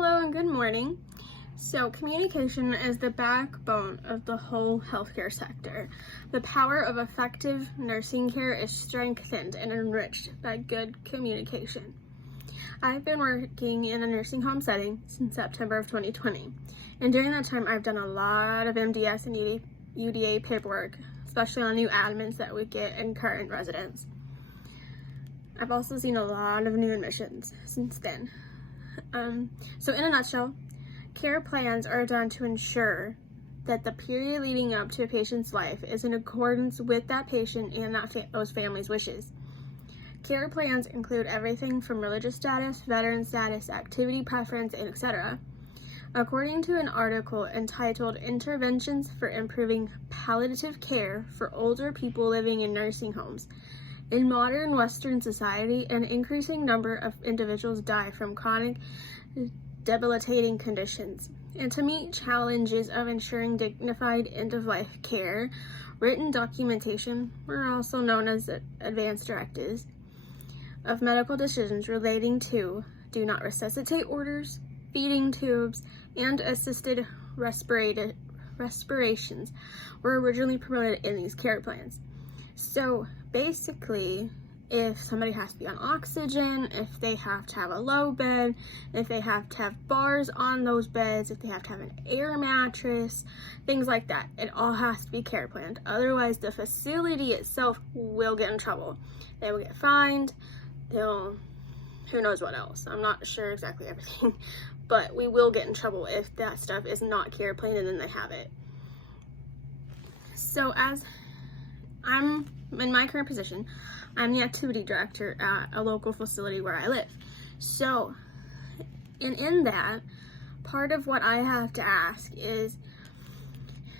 Hello and good morning. So communication is the backbone of the whole healthcare sector. The power of effective nursing care is strengthened and enriched by good communication. I've been working in a nursing home setting since September of 2020, and during that time I've done a lot of MDS and UDA paperwork, especially on new admins that we get in current residents. I've also seen a lot of new admissions since then. So in a nutshell, care plans are done to ensure that the period leading up to a patient's life is in accordance with that patient and those families' wishes. Care plans include everything from religious status, veteran status, activity preference, etc. According to an article entitled Interventions for Improving Palliative Care for Older People Living in Nursing Homes, in modern Western society, an increasing number of individuals die from chronic, debilitating conditions. And to meet challenges of ensuring dignified end-of-life care, written documentation, or also known as advance directives, of medical decisions relating to do not resuscitate orders, feeding tubes, and assisted respirations were originally promoted in these care plans. So basically, if somebody has to be on oxygen, if they have to have a low bed, if they have to have bars on those beds, if they have to have an air mattress, things like that, it all has to be care planned. Otherwise, the facility itself will get in trouble. They will get fined. Who knows what else. I'm not sure exactly everything, but we will get in trouble if that stuff is not care planned and then they have it. So as I'm in my current position, I'm the activity director at a local facility where I live. So, in that, part of what I have to ask is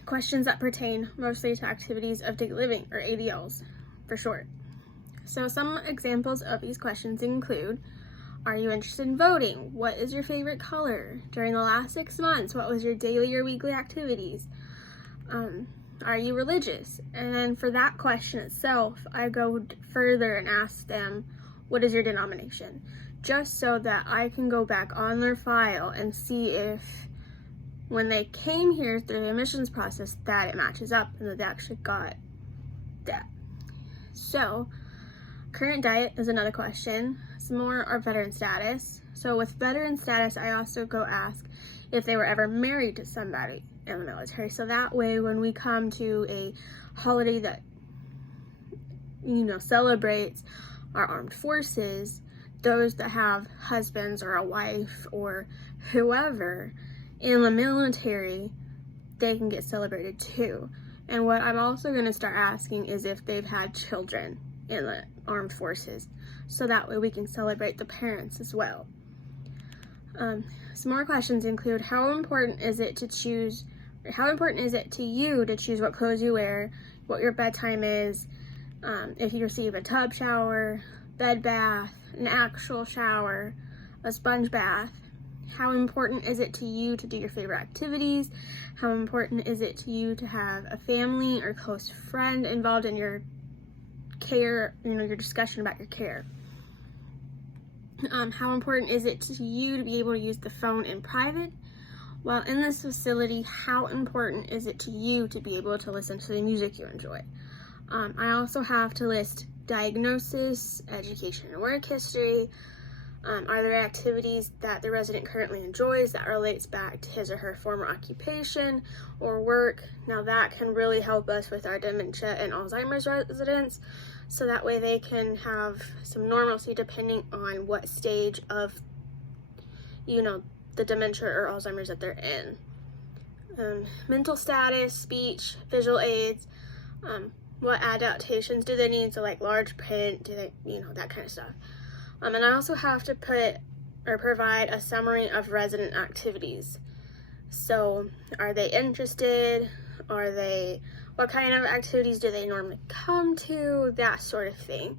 questions that pertain mostly to activities of daily living, or ADLs for short. So some examples of these questions include, are you interested in voting? What is your favorite color? During the last 6 months, what was your daily or weekly activities? Are you religious? And then for that question itself, I go further and ask them, what is your denomination? Just so that I can go back on their file and see if when they came here through the admissions process that it matches up and that they actually got that. So, current diet is another question. Some more are veteran status. So with veteran status, I also go ask if they were ever married to somebody in the military. So that way, when we come to a holiday that, celebrates our armed forces, those that have husbands or a wife or whoever in the military, they can get celebrated too. And what I'm also going to start asking is if they've had children in the armed forces, so that way we can celebrate the parents as well. Some more questions include, how important is it to you to choose what clothes you wear, what your bedtime is, if you receive a tub shower, bed bath, an actual shower, a sponge bath? How important is it to you to do your favorite activities? How important is it to you to have a family or close friend involved in your care, your discussion about your care? How important is it to you to be able to use the phone in private? While in this facility, how important is it to you to be able to listen to the music you enjoy? I also have to list diagnosis, education and work history. Are there activities that the resident currently enjoys that relates back to his or her former occupation or work? Now that can really help us with our dementia and Alzheimer's residents, so that way they can have some normalcy depending on what stage of, the dementia or Alzheimer's that they're in. Mental status, speech, visual aids, what adaptations do they need? So like large print, do they, that kind of stuff. And I also have to provide a summary of resident activities. So are they interested? What kind of activities do they normally come to? That sort of thing.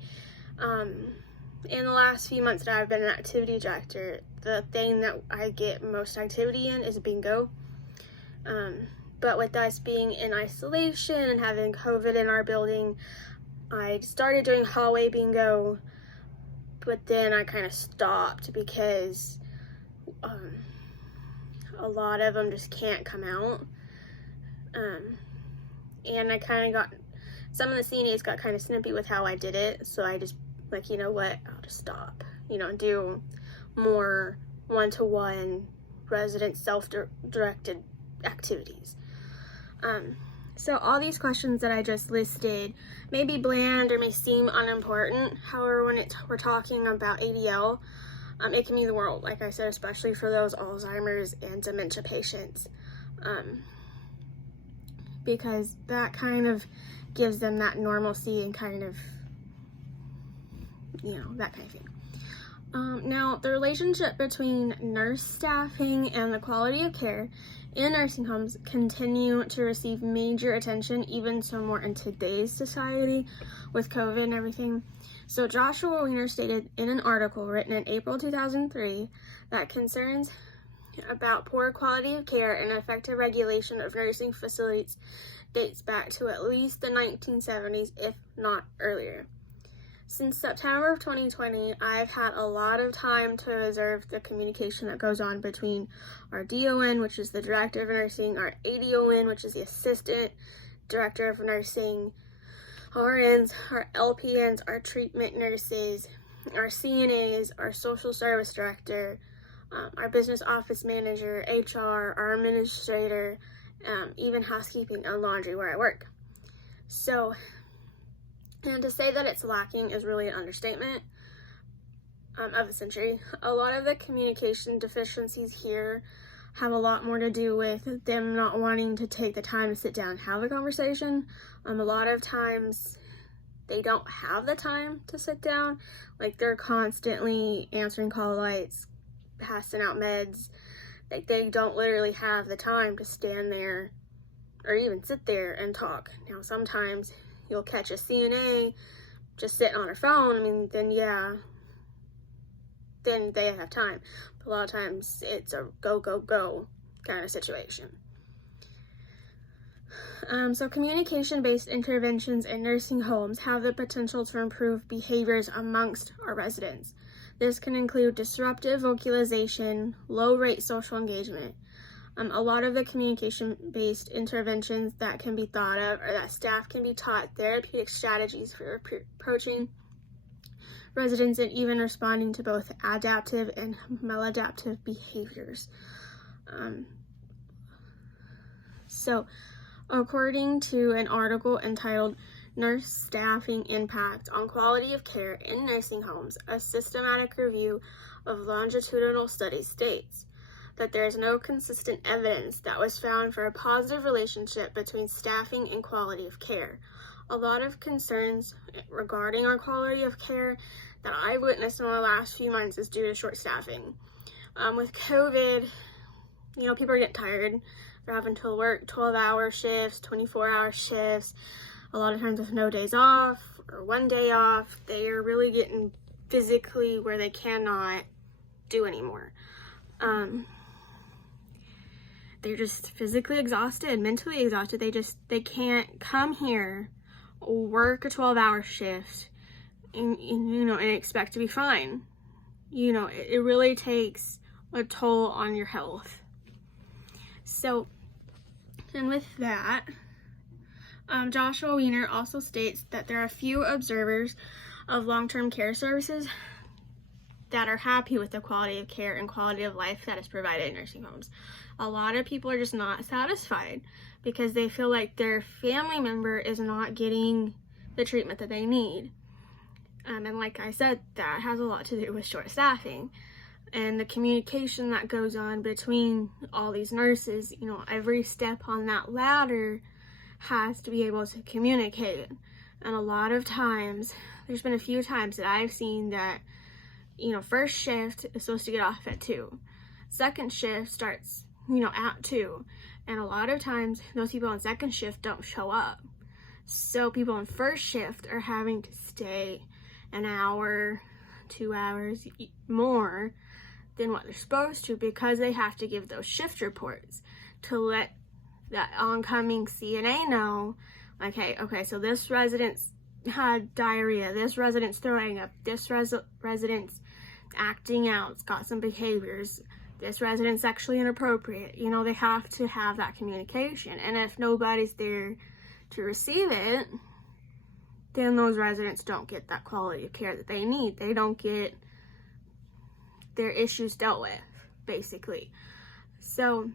In the last few months that I've been an activity director, the thing that I get most activity in is bingo. But with us being in isolation and having COVID in our building, I started doing hallway bingo, but then I kind of stopped because a lot of them just can't come out. And I kind of got, some of the CNAs got kind of snippy with how I did it, so I just, like, you know what, I'll just stop, do more one-to-one resident self-directed activities. So all these questions that I just listed may be bland or may seem unimportant. However, when we're talking about ADL, it can mean the world, like I said, especially for those Alzheimer's and dementia patients, because that kind of gives them that normalcy and kind of, that kind of thing. Now, the relationship between nurse staffing and the quality of care in nursing homes continue to receive major attention, even so more in today's society with COVID and everything. So Joshua Weiner stated in an article written in April 2003 that concerns about poor quality of care and effective regulation of nursing facilities dates back to at least the 1970s, if not earlier. Since September of 2020, I've had a lot of time to observe the communication that goes on between our DON, which is the Director of Nursing, our ADON, which is the Assistant Director of Nursing, RNs, our LPNs, our treatment nurses, our CNAs, our Social Service Director, our Business Office Manager, HR, our Administrator, even housekeeping and laundry where I work. So, and to say that it's lacking is really an understatement of the century. A lot of the communication deficiencies here have a lot more to do with them not wanting to take the time to sit down and have a conversation. A lot of times they don't have the time to sit down. Like, they're constantly answering call lights, passing out meds. Like, they don't literally have the time to stand there or even sit there and talk. Now, sometimes you'll catch a CNA just sitting on her phone. Then they have time. But a lot of times it's a go, go, go kind of situation. So communication-based interventions in nursing homes have the potential to improve behaviors amongst our residents. This can include disruptive vocalization, low-rate social engagement. A lot of the communication-based interventions that can be thought of are that staff can be taught therapeutic strategies for approaching residents and even responding to both adaptive and maladaptive behaviors. So, according to an article entitled Nurse Staffing Impact on Quality of Care in Nursing Homes, a systematic review of longitudinal studies states that there is no consistent evidence that was found for a positive relationship between staffing and quality of care. A lot of concerns regarding our quality of care that I've witnessed in the last few months is due to short staffing. With COVID, people are getting tired. They're having to work 12-hour shifts, 24-hour shifts, a lot of times with no days off or one day off. They are really getting physically where they cannot do anymore. They're just physically exhausted, mentally exhausted. They can't come here, work a 12-hour shift, and expect to be fine. It really takes a toll on your health. So, and with that, Joshua Weiner also states that there are few observers of long-term care services that are happy with the quality of care and quality of life that is provided in nursing homes. A lot of people are just not satisfied because they feel like their family member is not getting the treatment that they need. And like I said, that has a lot to do with short staffing and the communication that goes on between all these nurses. Every step on that ladder has to be able to communicate. And a lot of times, there's been a few times that I've seen that, first shift is supposed to get off at 2. Second shift starts, at 2. And a lot of times, those people on second shift don't show up. So people on first shift are having to stay an hour, 2 hours more than what they're supposed to because they have to give those shift reports to let that oncoming CNA know, like, hey, okay, so this resident's had diarrhea, this resident's throwing up, this resident's acting out, it's got some behaviors, this resident's sexually inappropriate. You know, they have to have that communication. And if nobody's there to receive it, then those residents don't get that quality of care that they need. They don't get their issues dealt with, basically. So,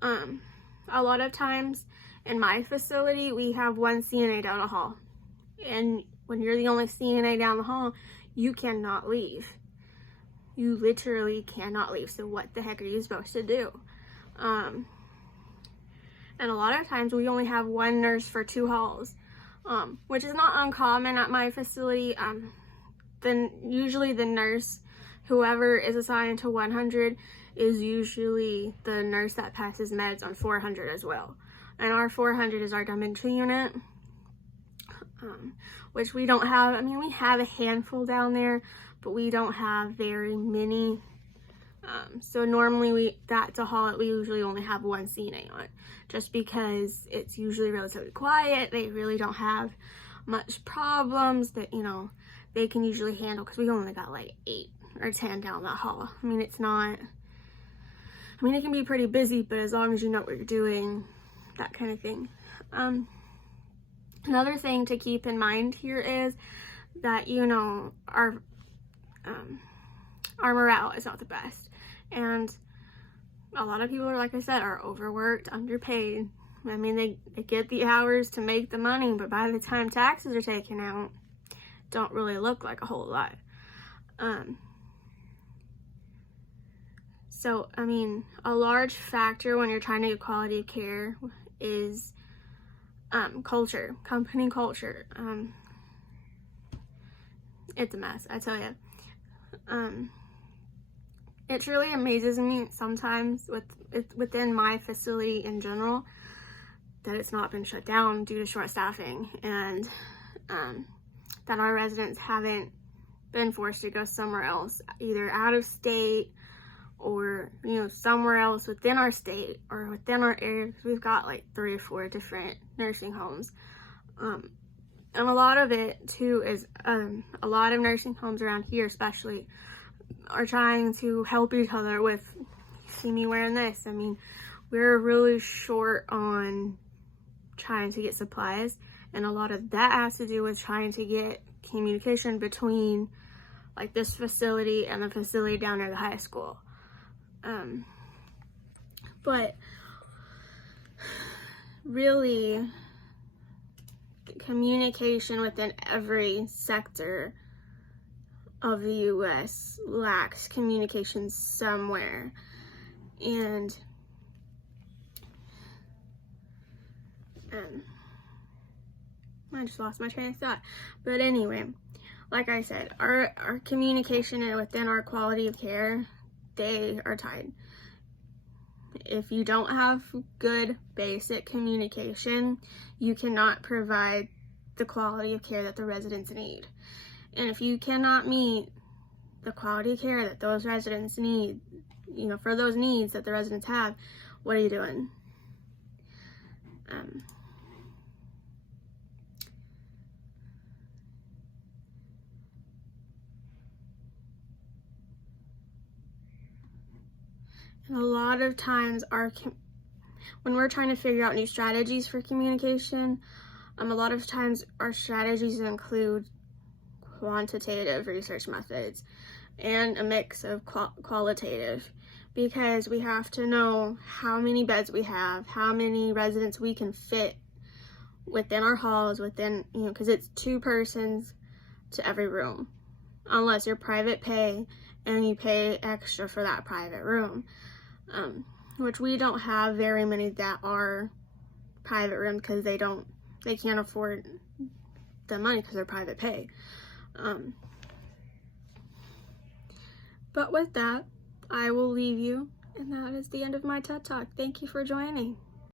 a lot of times in my facility, we have one CNA down the hall. And when you're the only CNA down the hall, you cannot leave. You literally cannot leave. So what the heck are you supposed to do? And a lot of times we only have one nurse for 2 halls, which is not uncommon at my facility. Then usually the nurse, whoever is assigned to 100, is usually the nurse that passes meds on 400 as well. And our 400 is our dementia unit, which we don't have. I mean, we have a handful down there, but we don't have very many. So normally that's a hall that we usually only have one CNA on, just because it's usually relatively quiet. They really don't have much problems that, you know, they can usually handle, because we only got like 8 or 10 down that hall. I mean, it's not, I mean, it can be pretty busy, but as long as you know what you're doing, that kind of thing. Another thing to keep in mind here is that, you know, our morale is not the best. And a lot of people are, like I said, are overworked, underpaid. I mean, they get the hours to make the money, but by the time taxes are taken out, don't really look like a whole lot. So, I mean, a large factor when you're trying to get quality of care is culture, company culture. It's a mess, I tell you. It truly amazes me sometimes within my facility in general that it's not been shut down due to short staffing, and that our residents haven't been forced to go somewhere else, either out of state or, you know, somewhere else within our state or within our area, because we've got like 3 or 4 different nursing homes. And a lot of it too is a lot of nursing homes around here especially are trying to help each other with, see me wearing this. I mean, we're really short on trying to get supplies, and a lot of that has to do with trying to get communication between like this facility and the facility down near the high school. But really, communication within every sector of the U.S. lacks communication somewhere. And I just lost my train of thought. But anyway, like I said, our communication and within our quality of care, they are tied. If you don't have good basic communication, you cannot provide the quality of care that the residents need. And if you cannot meet the quality of care that those residents need, you know, for those needs that the residents have, what are you doing? And a lot of times when we're trying to figure out new strategies for communication, a lot of times our strategies include quantitative research methods and a mix of qualitative, because we have to know how many beds we have, how many residents we can fit within our halls, within, you know, because it's 2 persons to every room, unless you're private pay and you pay extra for that private room, which we don't have very many that are private rooms, because they can't afford the money because they're private pay. But with that, I will leave you, and that is the end of my TED Talk. Thank you for joining.